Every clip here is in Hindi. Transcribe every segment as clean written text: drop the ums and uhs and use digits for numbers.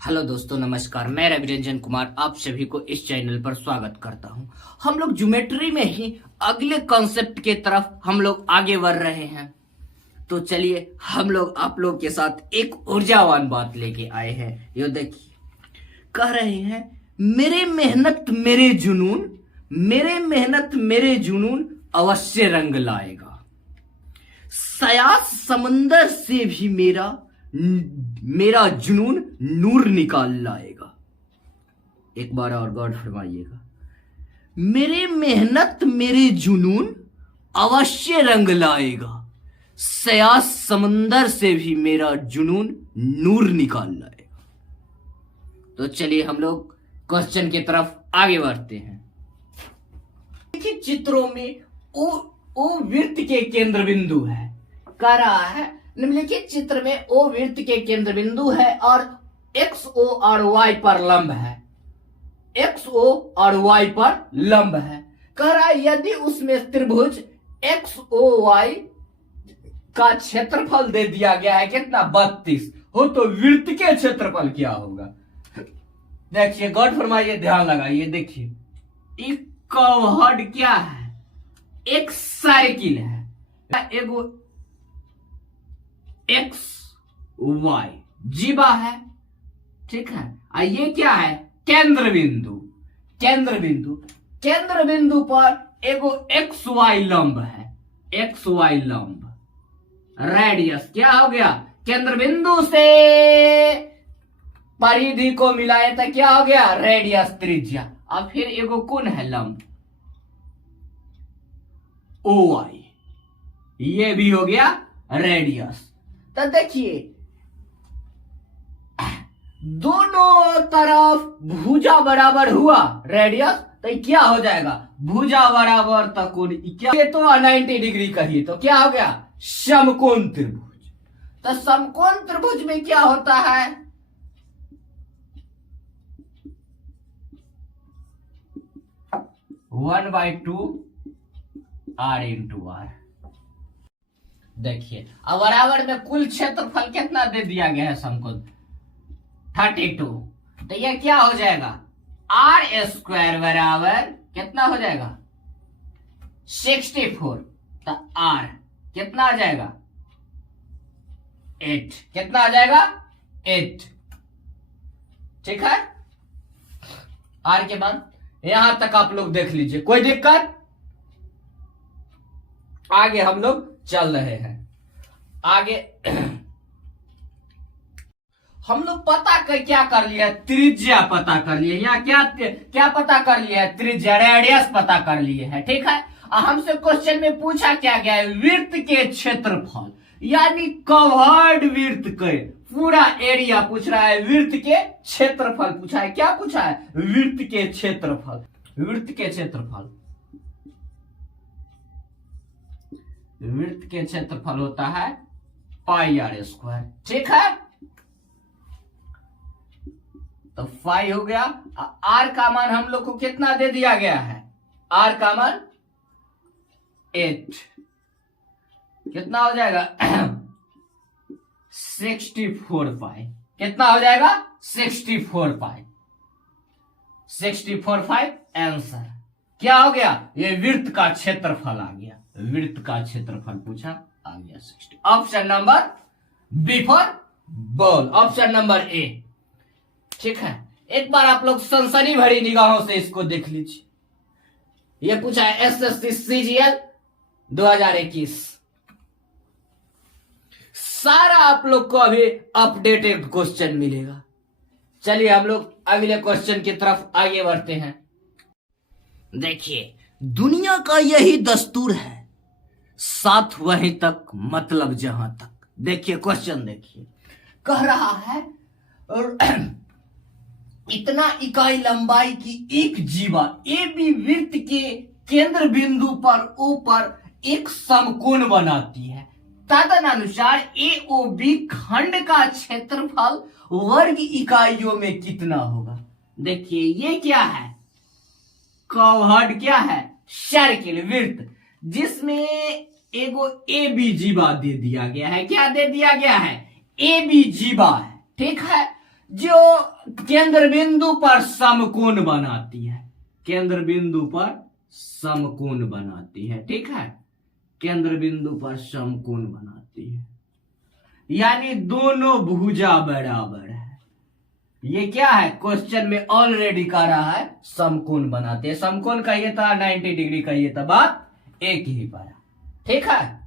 हेलो दोस्तों, नमस्कार। मैं रवि रंजन कुमार आप सभी को इस चैनल पर स्वागत करता हूं। हम लोग ज्योमेट्री में ही अगले कॉन्सेप्ट के तरफ हम लोग आगे बढ़ रहे हैं। तो चलिए हम लोग आप लोग के साथ एक ऊर्जावान बात लेके आए हैं। ये देखिए, कह रहे हैं मेरे मेहनत मेरे जुनून अवश्य रंग लाएगा। सयास समंदर से भी मेरा जुनून नूर निकाल लाएगा। एक बार और गौर फरमाइएगा। मेरे मेहनत मेरे जुनून अवश्य रंग लाएगा। सयास समंदर से भी मेरा जुनून नूर निकाल लाएगा। तो चलिए हम लोग क्वेश्चन की तरफ आगे बढ़ते हैं। देखिए चित्रों में ओ वृत्त के केंद्र बिंदु है। कह रहा है निम्नलिखित चित्र में ओ वृत्त के केंद्र बिंदु है और एक्स ओ और वाई पर लंब है। एक्स ओ और वाई पर लंब है। कह रहा है यदि उसमें त्रिभुज एक्स ओ वाई का क्षेत्रफल दे दिया गया है कितना 32 हो तो वृत्त के क्षेत्रफल क्या होगा। देखिए गौर फरमाइए, ध्यान लगाइए। देखिए एक कर्व्ड क्या है, एक सर्किल है, एगो एक्स वाई जीवा है, ठीक है। और ये क्या है, केंद्र बिंदु पर एगो एक्स वाई लंब है। एक्स वाई लंब रेडियस क्या हो गया, केंद्र बिंदु से परिधि को मिलाए तो क्या हो गया, रेडियस त्रिज्या। अब फिर एगो कोण है लंब ओ वाई, ये भी हो गया रेडियस। तो देखिए दोनों तरफ भुजा बराबर हुआ रेडियस, तो क्या हो जाएगा, भुजा बराबर तो कोण, क्या ये तो 90 डिग्री कहिए तो क्या हो गया, समकोण त्रिभुज। तो समकोण त्रिभुज में क्या होता है, 1/2 r इंटू आर। देखिए अब बराबर में कुल क्षेत्रफल कितना दे दिया गया है समकोण 32। तो यह क्या हो जाएगा, आर स्क्वायर बराबर कितना हो जाएगा 64। तो आर कितना आ जाएगा 8, कितना आ जाएगा 8, ठीक है। आर के बाद यहां तक आप लोग देख लीजिए, कोई दिक्कत। आगे हम लोग चल रहे हैं। आगे हम लोग क्या कर लिया, त्रिज्या पता कर लिए, या क्या पता कर लिया है, त्रिज्या रेडियस पता कर लिए है, ठीक है। और हमसे क्वेश्चन में पूछा क्या गया है, वृत्त के क्षेत्रफल, यानी कवर्ड वृत्त के पूरा एरिया पूछ रहा है, वृत्त के क्षेत्रफल पूछा है। क्या पूछा है, वृत्त के क्षेत्रफल। वृत्त के क्षेत्रफल होता है पाई आर स्क्वायर, ठीक है। तो फाई हो गया। आर का मान हम लोग को कितना दे दिया गया है, आर का मान 8, कितना हो जाएगा 64 पाई, कितना हो जाएगा 64 पाई, 64 पाई आंसर क्या हो गया, ये वृत्त का क्षेत्रफल आ गया। वृत्त का क्षेत्रफल पूछा, आ गया 60। Option number B for ball, option number A, ठीक है। एक बार आप लोग सनसनी भरी निगाहों से इसको देख लीजिए। यह पूछा है एसएससी सीजीएल 2021। सारा आप लोग को अभी अपडेटेड क्वेश्चन मिलेगा। चलिए हम लोग अगले क्वेश्चन की तरफ आगे बढ़ते हैं। देखिए दुनिया का यही दस्तूर है, साथ वहीं तक मतलब जहां तक। देखिए क्वेश्चन देखिए, कह रहा है और इतना इकाई लंबाई की एक जीवा ए बी वृत्त के केंद्र बिंदु पर ऊपर एक समकोण बनाती है। तदनुसार ए ओ बी खंड का क्षेत्रफल वर्ग इकाइयों में कितना होगा। देखिए ये क्या है, कर्व्ड क्या है, सर्किल वृत्त, जिसमें एगो ए बी जीवा दे दिया गया है। क्या दे दिया गया है, ए बी जीवा है, ठीक है। जो केंद्र बिंदु पर समकोण बनाती है, केंद्र बिंदु पर समकोण बनाती है, ठीक है, केंद्र बिंदु पर समकोण बनाती है, यानी दोनों भुजा बराबर है। ये क्या है, क्वेश्चन में ऑलरेडी कह रहा है समकोण बनाते हैं। समकोण कहिए था 90 डिग्री कहिए था, बात एक ही पड़ा, ठीक है।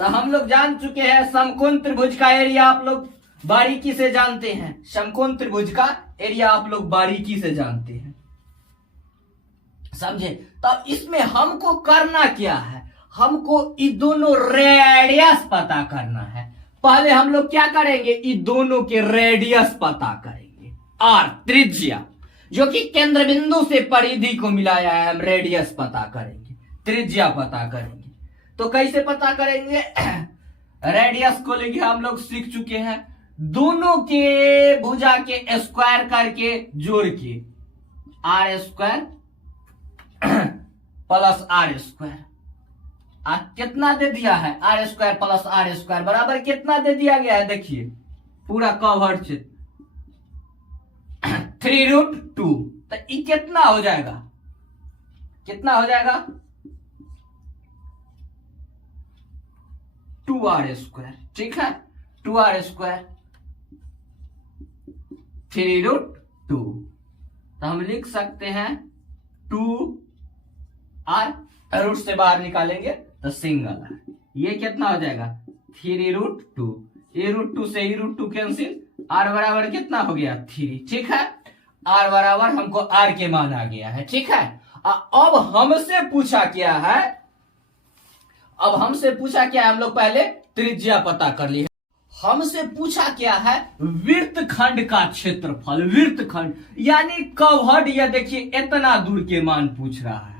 तो हम लोग जान चुके हैं समकोण त्रिभुज का एरिया आप लोग बारीकी से जानते हैं, समकोण त्रिभुज का एरिया आप लोग बारीकी से जानते हैं, समझे। तो इसमें हमको करना क्या है, हमको ये दोनों रेडियस पता करना है। पहले हम लोग क्या करेंगे, ये दोनों के रेडियस पता करेंगे, आर त्रिज्या जो कि केंद्र बिंदु से परिधि को मिलाया है, हम रेडियस पता करेंगे, त्रिज्या पता करेंगे। तो कैसे पता करेंगे, रेडियस को लेके हम लोग सीख चुके हैं, दोनों के भुजा के स्क्वायर करके जोड़ के R square plus R square, कितना दे दिया है, R square plus R square बराबर कितना दे दिया गया है, देखिए पूरा कवर्ड चित्र 3√2। तो ये कितना हो जाएगा, कितना हो जाएगा 2r स्क्वायर, ठीक है, 2r स्क्वायर 3√2। तो हम लिख सकते हैं 2r, रूट से बाहर निकालेंगे तो सिंगल है, ये कितना हो जाएगा 3√2, ये √2 से ही √2 कैंसिल, r बराबर कितना हो गया 3, ठीक है, r बराबर हमको r के मान आ गया है, ठीक है। अब हमसे पूछा क्या है, अब हमसे पूछा क्या है, हम लोग पहले त्रिज्या पता कर ली है, हमसे पूछा क्या है वृत्तखंड का क्षेत्रफल, वृत्तखंड यानी कवर्ड, या देखिए इतना दूर के मान पूछ रहा है,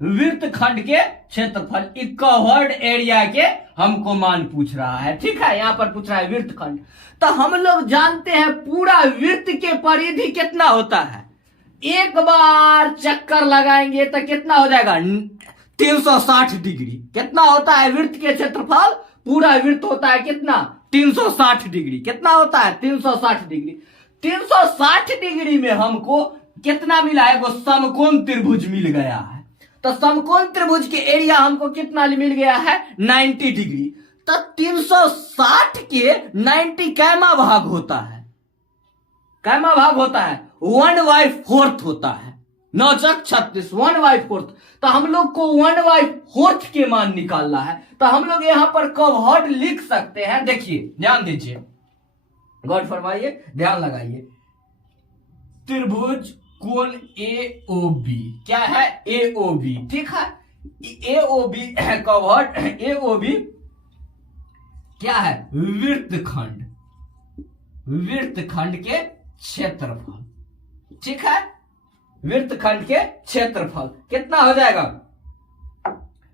वृत्तखंड के क्षेत्रफल, कवर्ड एरिया के हमको मान पूछ रहा है, ठीक है, यहां पर पूछ रहा है वृत्तखंड। तो हम लोग जानते हैं पूरा वृत्त के परिधि कितना होता है, एक बार चक्कर लगाएंगे तो कितना हो जाएगा 360 डिग्री, कितना होता है वृत्त के क्षेत्रफल, पूरा वृत्त होता है कितना 360 डिग्री, कितना होता है 360 डिग्री। 360 डिग्री में हमको कितना मिला है, वो समकोण त्रिभुज मिल गया है। तो समकोण त्रिभुज के एरिया हमको कितना मिल गया है 90 डिग्री। तो 360 के 90 कैमा भाग होता है, कैमा भाग होता है 1/4 होता है, 9×36 1/4। तो हम लोग को 1/4 के मान निकालना है। तो हम लोग यहां पर कवर्ड लिख सकते हैं, देखिए ध्यान दीजिए, गौर फरमाइए, ध्यान लगाइए, त्रिभुज कोण AOB क्या है AOB, ठीक है, AOB कवर्ड AOB क्या है वृत्तखंड, वृत्तखंड के क्षेत्रफल, ठीक है, वृत्तखंड के क्षेत्रफल कितना हो जाएगा,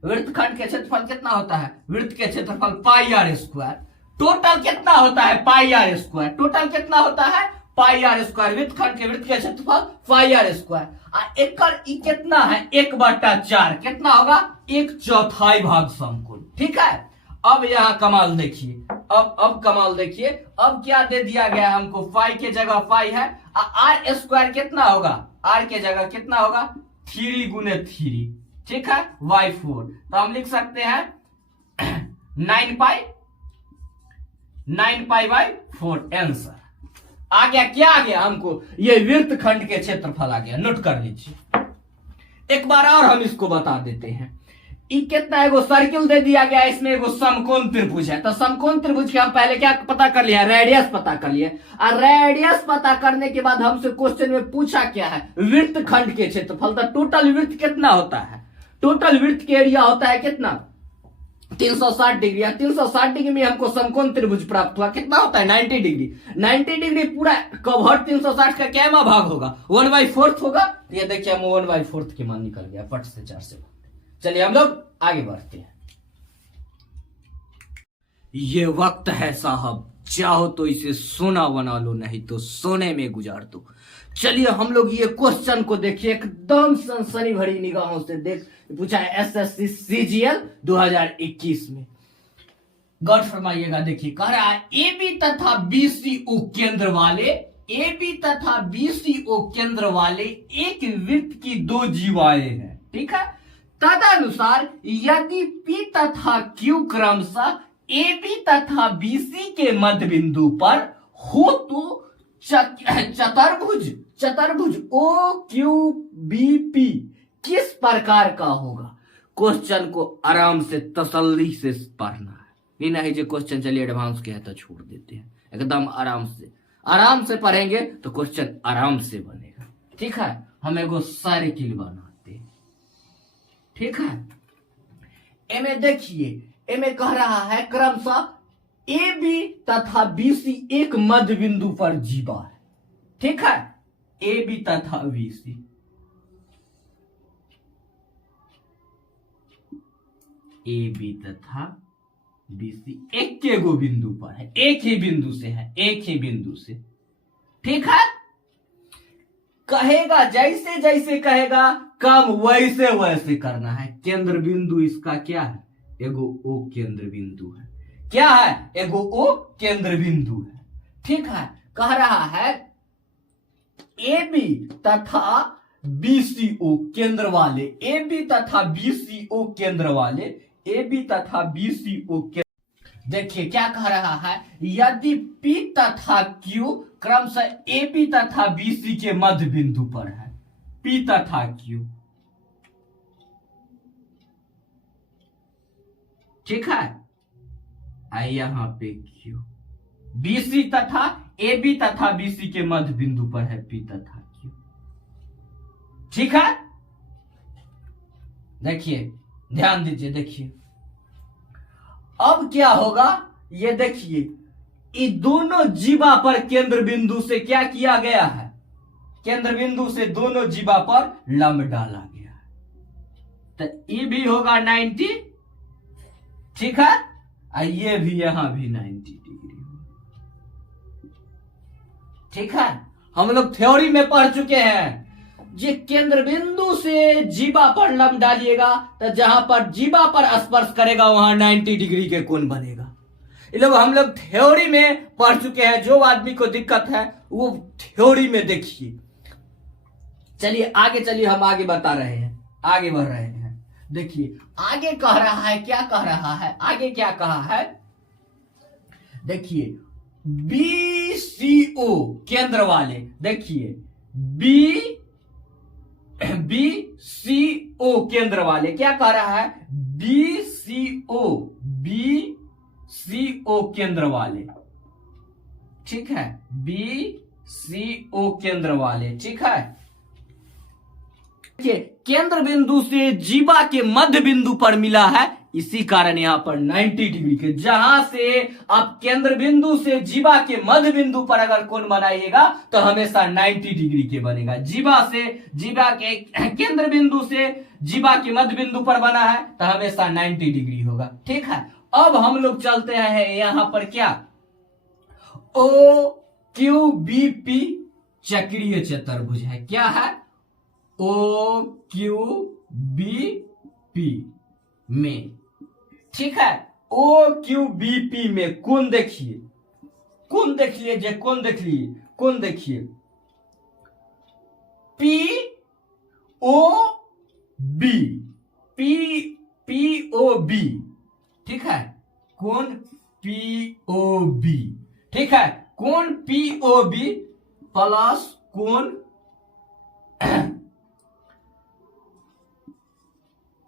वृत्तखंड के क्षेत्रफल कितना होता है, वृत्त के क्षेत्रफल πr², टोटल कितना होता है πr², टोटल कितना होता है πr², वृत्तखंड के वृत्त के क्षेत्रफल πr², एकर कितना है 1/4, कितना होगा 1/4 भाग समकोण, ठीक है। अब यहाँ कमाल देखिए, अब कमाल देखिए, अब क्या दे दिया गया है हमको, फाई के जगह फाई है, r² कितना होगा, r के जगह कितना होगा 3 × 3, ठीक है, y4। तो हम लिख सकते हैं 9π/4 आंसर आ गया। क्या आ गया हमको, ये वृत्तखंड के क्षेत्रफल आ गया, नोट कर लीजिए। एक बार और हम इसको बता देते हैं, ये कितना है, वो सर्किल दे दिया गया, इसमें एगो समकोण त्रिभुज है। तो समकोण त्रिभुज के हम पहले क्या पता कर लिया, रेडियस पता कर लिए, और रेडियस पता करने के बाद हमसे क्वेश्चन में पूछा क्या है वृत्तखंड के क्षेत्रफल। तो टोटल वृत्त कितना होता है, टोटल वृत्त के एरिया होता है कितना 360 डिग्री, 360 डिग्री में हमको समकोण त्रिभुज प्राप्त हुआ, कितना होता है 90 डिग्री। 90 डिग्री पूरा कवर्ड 360 का क्या भाग होगा 1/4 होगा। ये देखिए हम 1/4 के मान निकल गया, फट से 4 से। चलिए हम लोग आगे बढ़ते हैं। ये वक्त है साहब, चाहो तो इसे सोना बना लो, नहीं तो सोने में गुजार दो। चलिए हम लोग ये क्वेश्चन को देखिए, एकदम सनसनी भरी निगाहों से देख पूछा है SSC CGL 2021 में। गौर फरमाइएगा, देखिए कह रहा है AB तथा BC केंद्र वाले ए बी तथा बी सी ओ केंद्र वाले एक वृत्त की दो जीवाएं हैं, ठीक है। तदनुसार यदि P तथा Q क्रमशः ए बी तथा बी सी के मध्य बिंदु पर हो तो चतुर्भुज ओ क्यू बी पी किस प्रकार का होगा। क्वेश्चन को आराम से तसल्ली से पढ़ना है, ये नहीं जो क्वेश्चन चलिए एडवांस के है तो छोड़ देते हैं। एकदम आराम से पढ़ेंगे तो क्वेश्चन आराम से बनेगा, ठीक है। हम एगो सर्किल बनाते हैं, ठीक है। एमे देखिए, एमे कह रहा है क्रमशः ए बी तथा बी सी एक मध्य बिंदु पर जीवा है, ठीक है। ए बी तथा बी सी, ए बी तथा बी सी एक के गो बिंदु पर है, एक ही बिंदु से, ठीक है। कहेगा जैसे जैसे कहेगा काम वैसे वैसे करना है। केंद्र बिंदु इसका क्या है, एगो ओ केंद्र बिंदु है। क्या है, एगो ओ केंद्र बिंदु है, ठीक है। कह रहा है ए बी तथा बी सी ओ केंद्र वाले, ए बी तथा बी सी ओ केंद्र वाले, ए बी तथा बी सी ओ केंद्र। देखिए क्या कह रहा है, यदि P तथा Q क्रमशः ए बी तथा बी सी के मध्य बिंदु पर है, P तथा Q, ठीक है। यहां पे Q, BC तथा AB तथा BC के मध्य बिंदु पर है P तथा Q, ठीक है। देखिए ध्यान दीजिए, देखिए अब क्या होगा, ये देखिए ये दोनों जीवा पर केंद्र बिंदु से क्या किया गया है, केंद्र बिंदु से दोनों जीवा पर लंब डाला गया है, तो ये भी होगा 90, ठीक है। ये भी यहां भी 90 डिग्री, ठीक है। हम लोग थ्योरी में पढ़ चुके हैं, ये केंद्र बिंदु से जीवा पर लंब डालिएगा तो जहां पर जीवा पर स्पर्श करेगा वहां 90 डिग्री के कोण बनेगा। ये लोग हम लोग थ्योरी में पढ़ चुके हैं, जो आदमी को दिक्कत है वो थ्योरी में देखिए। चलिए आगे चलिए, हम आगे बता रहे हैं, आगे बढ़ रहे हैं। देखिए आगे कह रहा है, क्या कह रहा है, आगे क्या कहा है, देखिए बी सी ओ केंद्र वाले, देखिए बी सी ओ केंद्र वाले क्या कह रहा है, बी सी ओ केंद्र वाले, ठीक है। बी सी ओ केंद्र वाले, ठीक है। केंद्र बिंदु से जीवा के मध्य बिंदु पर मिला है, इसी कारण यहां पर 90 डिग्री के, जहां से आप केंद्र बिंदु से जीवा के मध्य बिंदु पर अगर कोण बनाइएगा तो हमेशा 90 डिग्री के बनेगा। जीवा के केंद्र बिंदु से जीवा के मध्य बिंदु पर बना है तो हमेशा 90 डिग्री होगा, ठीक है। अब हम लोग चलते हैं यहां पर, क्या ओ क्यू बी पी चक्रीय चतुर्भुज है, क्या है, ओ क्यू बी पी में, ठीक है। ओ क्यू बी पी में कोण देखिए, कोण देखिए, जे कोण देख लिए, कोण देखिए P O B, P O B, ठीक है। कोण पी ओ बी, ठीक है। कोण पी ओ बी प्लस कोण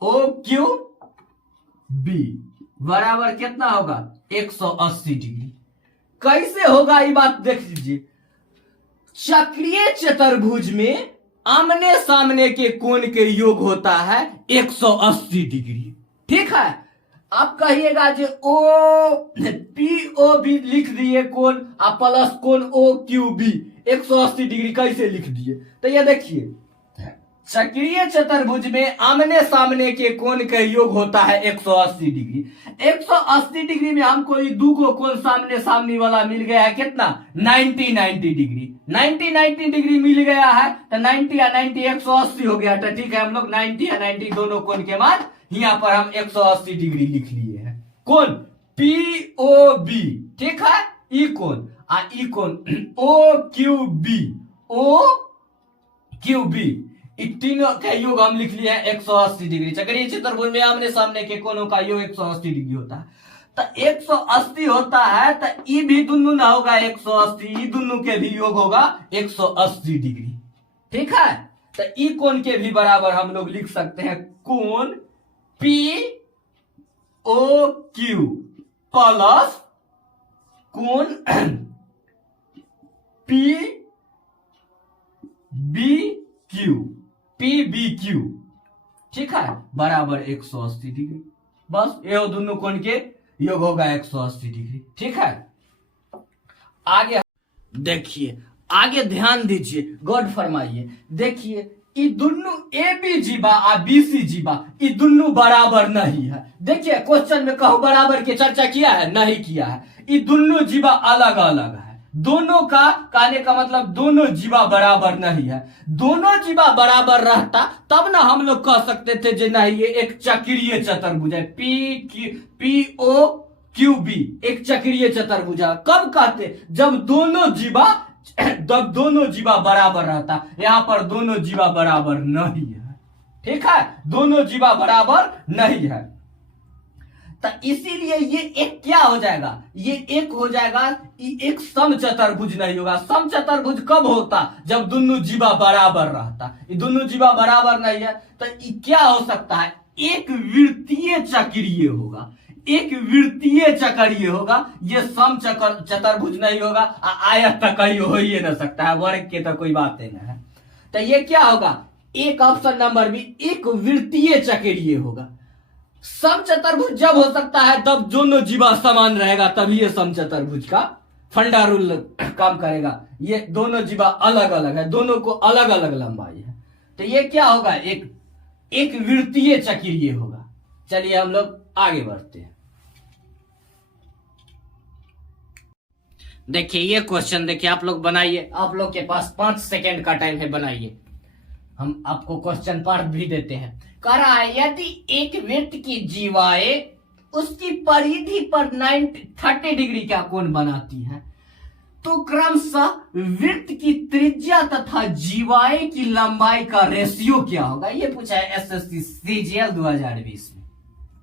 ओ क्यू बी बराबर कितना होगा, 180 डिग्री। कैसे होगा ये बात देख लीजिए। चक्रीय चतुर्भुज में आमने सामने के कोण के योग होता है 180 डिग्री, ठीक है। आप कहिएगा जो ओ पी ओ बी लिख दिए कोण, आप प्लस कोण ओ क्यू बी 180 डिग्री कैसे लिख दिए, तो ये देखिए चक्रीय चतुर्भुज में आमने सामने के कोण का योग होता है 180 डिग्री। 180 डिग्री में हमको ये दो को कोण सामने सामने वाला मिल गया है कितना, 90 डिग्री। 90 डिग्री मिल गया है तो 90 या 90 180 हो गया, तो ठीक है। हम लोग 90 या 90 दोनों कोण के बाद यहाँ पर हम 180 डिग्री लिख लिए हैं। कोण पी ओ बी, ठीक है, ई कोण। आ ई कोण O Q B, O Q B, तीनों का योग हम लिख लिए हैं 180 डिग्री। चक्रीय चतुर्भुज में आमने सामने के कोनों का योग 180 डिग्री होता है। तो 180 होता है तो ई भी दुनू ना होगा 180, ई दुनू के भी योग होगा 180 डिग्री। ठीक है, तो ई कोण के भी बराबर हम लोग लिख सकते हैं कोण पी ओ क्यू प्लस कोण P B Q, P B Q. ठीक है, बराबर 180 डिग्री। बस ये दोनों कोण के योग होगा 180 डिग्री। ठीक है, आगे देखिए, आगे ध्यान दीजिए, गौर फरमाइए। देखिए ये दोनों ए बी जीवा और बी सी जीवा ये दोनों बराबर नहीं है। देखिए क्वेश्चन में कहो बराबर की चर्चा किया है, नहीं किया है। ये दोनों जीवा अलग अलग है। दोनों का कहने का मतलब दोनों जीवा बराबर नहीं है। दोनों जीवा बराबर रहता तब ना हम लोग कह सकते थे जो नहीं ये एक चक्रीय चतुर्भुज है, पी ओ क्यू बी एक चक्रीय चतुर्भुज है। कब कहते? जब दोनों जीवा बराबर रहता। यहां पर दोनों जीवा बराबर नहीं है। ठीक है, दोनों जीवा बराबर नहीं है, तो इसीलिए ये एक क्या हो जाएगा, ये एक हो जाएगा। ये एक सम चतुर्भुज नहीं होगा। सम चतुर्भुज कब होता? जब दोनों जीवा बराबर रहता। ये दोनों जीवा बराबर नहीं है तो ये क्या हो सकता है? एक वृत्तीय चक्रीय होगा, एक वृत्तीय चक्रीय होगा। ये सम चतुर्भुज नहीं होगा, आयताकार हो ही न सकता है, वर्ग के तो कोई बात ही नहीं है। तो ये क्या होगा? एक ऑप्शन नंबर बी, एक वृत्तीय चक्रीय होगा। सम चतुर्भुज जब हो सकता है तब दोनों जीवा समान रहेगा, तभी ये सम चतुर्भुज का फंडा रूल काम करेगा। ये दोनों जीवा अलग अलग है, दोनों को अलग अलग लंबाई है, तो ये क्या होगा? एक वृत्तीय चक्रीय होगा। चलिए हम लोग आगे बढ़ते हैं। देखिए ये क्वेश्चन देखिए, आप लोग बनाइए। आप लोग के पास 5 सेकेंड का टाइम है, बनाइए। हम आपको क्वेश्चन पार्ट भी देते हैं। कह रहा है यदि एक वृत्त की जीवाएं उसकी परिधि पर 30 डिग्री का कोण बनाती है तो क्रमशः वृत्त की त्रिज्या तथा जीवाएं की लंबाई का रेशियो क्या होगा? ये पूछा है एसएससी सीजीएल 2020 में।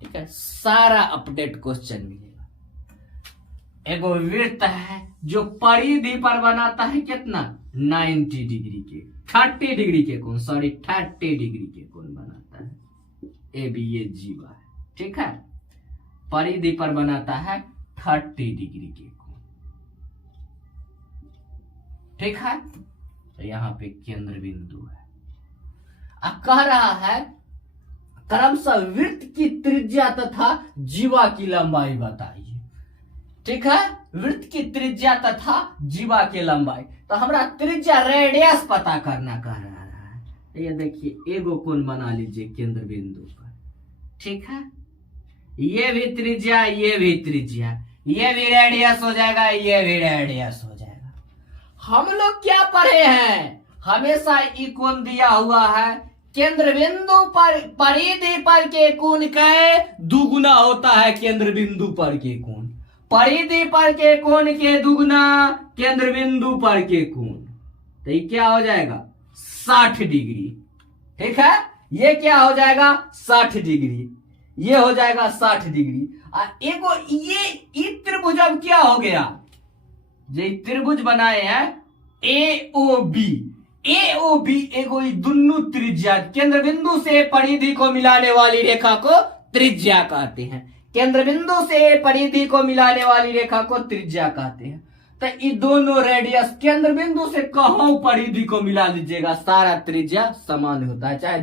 ठीक है, सारा अपडेट क्वेश्चन मिलेगा। एगो वृत्त है जो परिधि पर बनाता है कितना? 90 डिग्री के, 30 डिग्री के कोण, 30 डिग्री के कोण बनाता है। ए बी ये जीवा है। ठीक है, परिधि पर बनाता है 30 डिग्री के कोण। ठीक है, तो यहां पे केंद्र बिंदु है। अब कह रहा है क्रमशः वृत्त की त्रिज्या तथा जीवा की लंबाई बताइए। ठीक है, वृत्त की त्रिज्या तथा जीवा की लंबाई। तो हमारा त्रिज्या रेडियस पता करना कह रहा है। ये देखिए एगो कोण बना लीजिए केंद्र बिंदु पर। ठीक है, ये भी त्रिज्या, ये भी त्रिज्या, ये भी रेडियस हो जाएगा, ये भी रेडियस हो जाएगा। हम लोग क्या पढ़े हैं? हमेशा ई कोण दिया हुआ है केंद्र बिंदु पर परिधि पर के कोण का दुगुना होता है केंद्र बिंदु पर के कोण। परिधि पर के कोण के दुगुना केंद्र बिंदु पर के कोण, तो ये क्या हो जाएगा? 60 डिग्री। ठीक है, ये क्या हो जाएगा? 60 डिग्री। ये हो जाएगा 60 डिग्री। एगो ये त्रिभुज अब क्या हो गया? जो त्रिभुज बनाए हैं ए ओ बी, ए ओ बी एगो दोनों त्रिज्या, केंद्र बिंदु से परिधि को मिलाने वाली रेखा को त्रिज्या कहते हैं। केंद्र बिंदु से परिधि को मिलाने वाली रेखा को त्रिज्या कहते हैं। तो ये दोनों रेडियस केंद्र बिंदु से कहां परिधि को मिला लीजिएगा, सारा त्रिज्या समान होता है। चाहे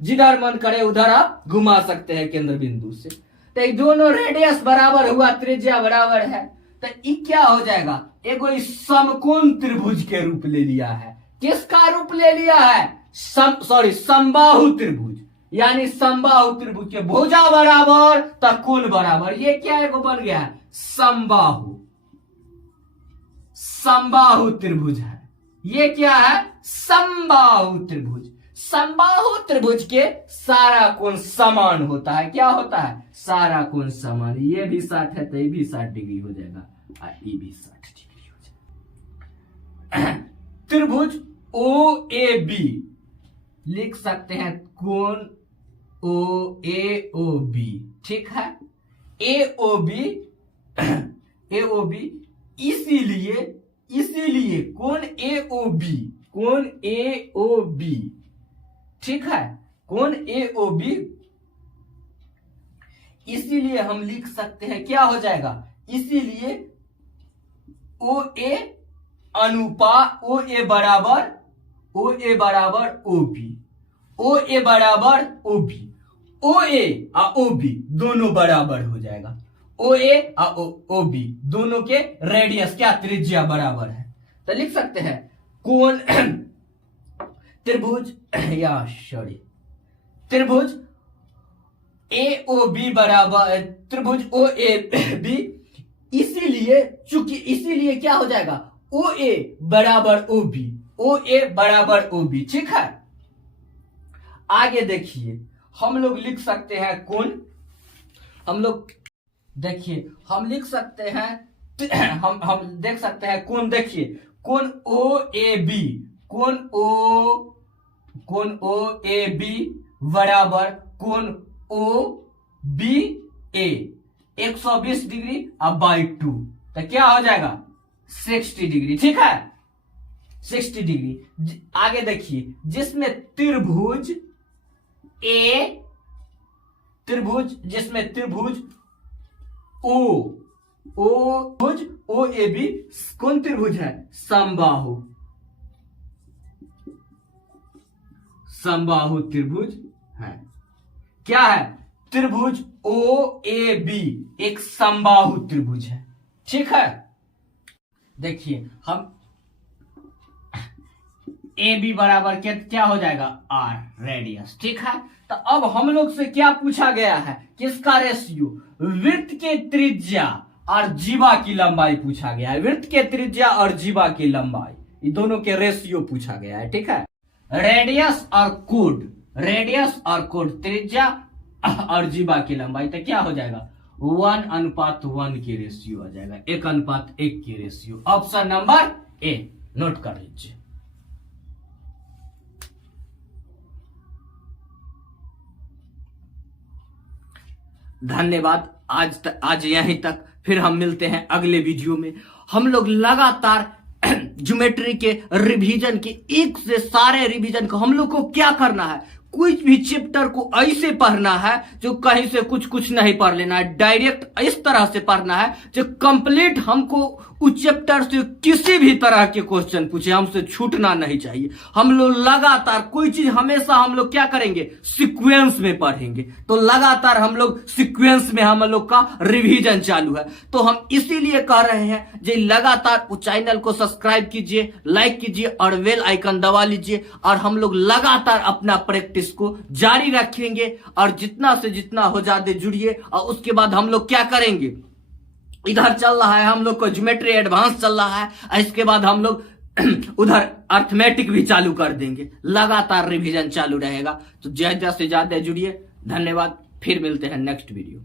जिधर मन करे उधर आप घुमा सकते हैं केंद्र बिंदु से। तो ये दोनों रेडियस बराबर हुआ, त्रिज्या बराबर है, तो ये क्या हो जाएगा? एगो समकोण त्रिभुज के रूप ले लिया है। किसका रूप ले लिया है? समबाहु त्रिभुज, यानी समबाहु त्रिभुज के भुजा बराबर तो कोण बराबर। ये क्या एगो बन गया है? समबाहु त्रिभुज है। ये क्या है? समबाहु त्रिभुज। समबाहु त्रिभुज के सारा कोण समान होता है। क्या होता है? सारा कोण समान। ये भी 60 है तो ये भी 60 डिग्री हो जाएगा और ये भी 60 डिग्री हो त्रिभुज ओ ए बी, लिख सकते हैं कोण ओ ए ओ बी, ठीक है, ए ओ बी, ए ओ बी, इसीलिए कोण ए ओ बी, कोण ए ओ बी, ठीक है, कोण ए ओ बी, इसीलिए हम लिख सकते हैं क्या हो जाएगा, इसीलिए ओ ए अनुपात ओ ए बराबर ओ बी, ओ ए बराबर ओ बी, ओ ए और ओ बी दोनों बराबर हो जाएगा, ओ ए और ओ बी दोनों के रेडियस क्या त्रिज्या बराबर है। तो लिख सकते हैं कोण त्रिभुज त्रिभुज ए ओ बी बराबर त्रिभुज ओ ए बी, इसीलिए क्या हो जाएगा, ओ ए बराबर ओ बी, ओ ए बराबर ओ बी, ठीक है। आगे देखिए हम लोग लिख सकते हैं कोण, हम लोग देखिए हम लिख सकते हैं हम देख सकते हैं कोण, देखिए कोण ओ ए बी, कोण ओ ए बी बराबर कोण ओ बी ए 120 डिग्री अब बाई 2, तो क्या हो जाएगा 60 डिग्री, ठीक है, 60 डिग्री। आगे देखिए जिसमें त्रिभुज जिसमें त्रिभुज ओ ए बी कौन त्रिभुज है, समबाहु त्रिभुज है, क्या है, त्रिभुज ओ ए बी एक समबाहु त्रिभुज है, ठीक है। देखिए हम ए बी बराबर क्या हो जाएगा आर रेडियस, ठीक है। तो अब हम लोग से क्या पूछा गया है, किसका रेशियो, वृत्त के त्रिज्या और जीवा की लंबाई पूछा गया है, वृत्त के त्रिज्या और जीवा की लंबाई ये दोनों के रेशियो पूछा गया है, ठीक है। रेडियस और कोड त्रिज्या और जीवा की लंबाई, तो क्या हो जाएगा 1:1 की रेशियो आ जाएगा, 1:1 की रेशियो। ऑप्शन नंबर ए नोट कर लीजिए। धन्यवाद, आज यहीं तक, फिर हम मिलते हैं अगले वीडियो में। हम लोग लगातार ज्योमेट्री के रिवीजन के एक से सारे रिवीजन को हम लोग को क्या करना है, कोई भी चैप्टर को ऐसे पढ़ना है जो कहीं से कुछ नहीं पढ़ लेना है, डायरेक्ट इस तरह से पढ़ना है जो कंप्लीट हमको उस चैप्टर से किसी भी तरह के क्वेश्चन पूछे हमसे छूटना नहीं चाहिए। हम लोग लगातार कोई चीज हमेशा हम लोग क्या करेंगे, सीक्वेंस में पढ़ेंगे, तो लगातार हम लोग सीक्वेंस में हम लोग का रिवीजन चालू है। तो हम इसीलिए कह रहे हैं जो लगातार उस चैनल को सब्सक्राइब कीजिए, लाइक कीजिए और बेल आइकन दबा लीजिए, और हम लोग लगातार अपना प्रैक्टिस को जारी रखेंगे। और जितना से जितना हो ज्यादा जुड़िए, और उसके बाद हम लोग क्या करेंगे, इधर चल रहा है हम लोग को ज्योमेट्री एडवांस चल रहा है, इसके बाद हम लोग उधर अर्थमेटिक भी चालू कर देंगे, लगातार रिवीजन चालू रहेगा। तो ज्यादा से ज्यादा जुड़िए। धन्यवाद, फिर मिलते हैं नेक्स्ट वीडियो।